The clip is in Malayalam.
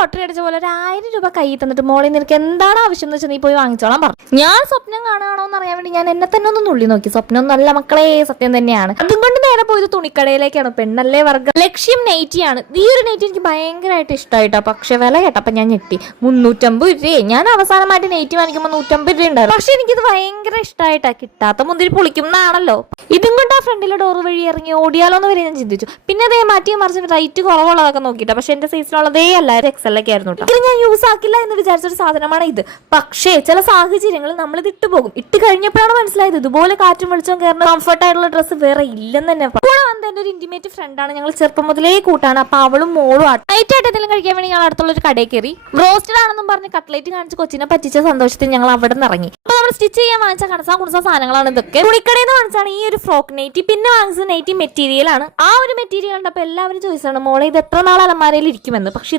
ലോട്ടറി അടിച്ച പോലെ 1000 രൂപ കയ്യിൽ തന്നിട്ട് മോളെ നിനക്ക് എന്താണ് ആവശ്യം എന്ന് വെച്ചാൽ നീ പോയി വാങ്ങിച്ചോളാൻ പറഞ്ഞു. ഞാൻ സ്വപ്നം കാണുകയാണോ എന്ന് അറിയാൻ വേണ്ടി ഞാൻ എന്നെ തന്നെ ഒന്ന് നുള്ളി നോക്കി. സ്വപ്നം നല്ല മക്കളെ, സത്യം തന്നെയാണ്. അതുകൊണ്ട് നേരെ പോയത് തുണിക്കടയിലേക്കാണ്. പെണ്ണല്ലേ വർഗ്ഗം. ലക്ഷ്യം നെയ്റ്റിയാണ്. ഈ ഒരു നെയ്റ്റി എനിക്ക് ഭയങ്കരമായിട്ട് ഇഷ്ടമായിട്ടോ. പക്ഷെ വില കേട്ടപ്പോ ഞാൻ ഞെട്ടി. 350 രൂപയെ. ഞാൻ അവസാനമായിട്ട് നെയ്റ്റി വാങ്ങിക്കുമ്പോൾ 150 രൂപ ഉണ്ടായിരുന്നു. പക്ഷെ എനിക്കിത് ഭയങ്കര ഇഷ്ടമായിട്ടാ. കിട്ടാത്ത മുന്തിരി പൊളിക്കുന്നതാണല്ലോ. ഇതും കൊണ്ട് ആ ഫ്രണ്ടിലെ ഡോറ് വഴി ഇറങ്ങി ഓടിയാലോ എന്ന് വരെ ഞാൻ ചിന്തിച്ചു. പിന്നെ അതേ മാറ്റി മറിച്ച് റൈറ്റ് കുറവുള്ളതൊക്കെ നോക്കിയിട്ടാ. പക്ഷെ എന്റെ സൈസിലുള്ളതേ അല്ലാതെ എക്സലൊക്കെ ആയിരുന്നു കേട്ടോ. ഇത് ഞാൻ യൂസ് ആക്കില്ല എന്ന് വിചാരിച്ചൊരു സാധനമാണ് ഇത്. പക്ഷേ ചില സാഹചര്യങ്ങളിൽ നമ്മളിത് ഇട്ടുപോകും. ഇട്ട് കഴിഞ്ഞപ്പോഴാണ് മനസ്സിലായത് ഇതുപോലെ കാറ്റും വെളിച്ചവും കയറുന്ന കംഫർട്ട് ആയിട്ടുള്ള ഡ്രസ്സ് വേറെ ഇല്ലെന്ന് തന്നെ. കൂടെ വന്ന എന്റെ ഒരു ഇന്റിമേറ്റ് ഫ്രണ്ടാണ്. ഞങ്ങൾ ചെറുപ്പം മുതലേ കൂട്ടാണ്. അപ്പൊ അവളും മോളും നൈറ്റ് ആയിട്ട് എന്തെങ്കിലും കഴിക്കാൻ വേണ്ടി ഞങ്ങൾ അടുത്തുള്ള ഒരു കടയിൽ കയറി. ബ്രോസ്റ്റഡ് ആണെന്നും പറഞ്ഞ് കട്ട്ലേറ്റ് കാണിച്ച് കൊച്ചിനെ പറ്റിച്ച സന്തോഷത്തിൽ ഞങ്ങൾ അവിടെ നിന്ന് ഇറങ്ങി. അപ്പൊ നമ്മൾ സ്റ്റിച്ച് ചെയ്യാൻ വാങ്ങിച്ച കണസാ കുണസ സാധനങ്ങളാണ് ഇതൊക്കെ. തുണിക്കടയിൽ നിന്ന് വാങ്ങിച്ചാണ് ഈ ഒരു ഫ്രോക്ക് നൈറ്റി. പിന്നെ വാങ്ങിച്ച നൈറ്റി മെറ്റീരിയൽ ആണ്. ആ ഒരു മെറ്റീരിയൽ കണ്ടപ്പോൾ എല്ലാവരും ചോദിച്ചാണ് മോളെ ഇത് എത്ര നാൾ അലമാരയിൽ ഇരിക്കുമെന്ന്. പക്ഷെ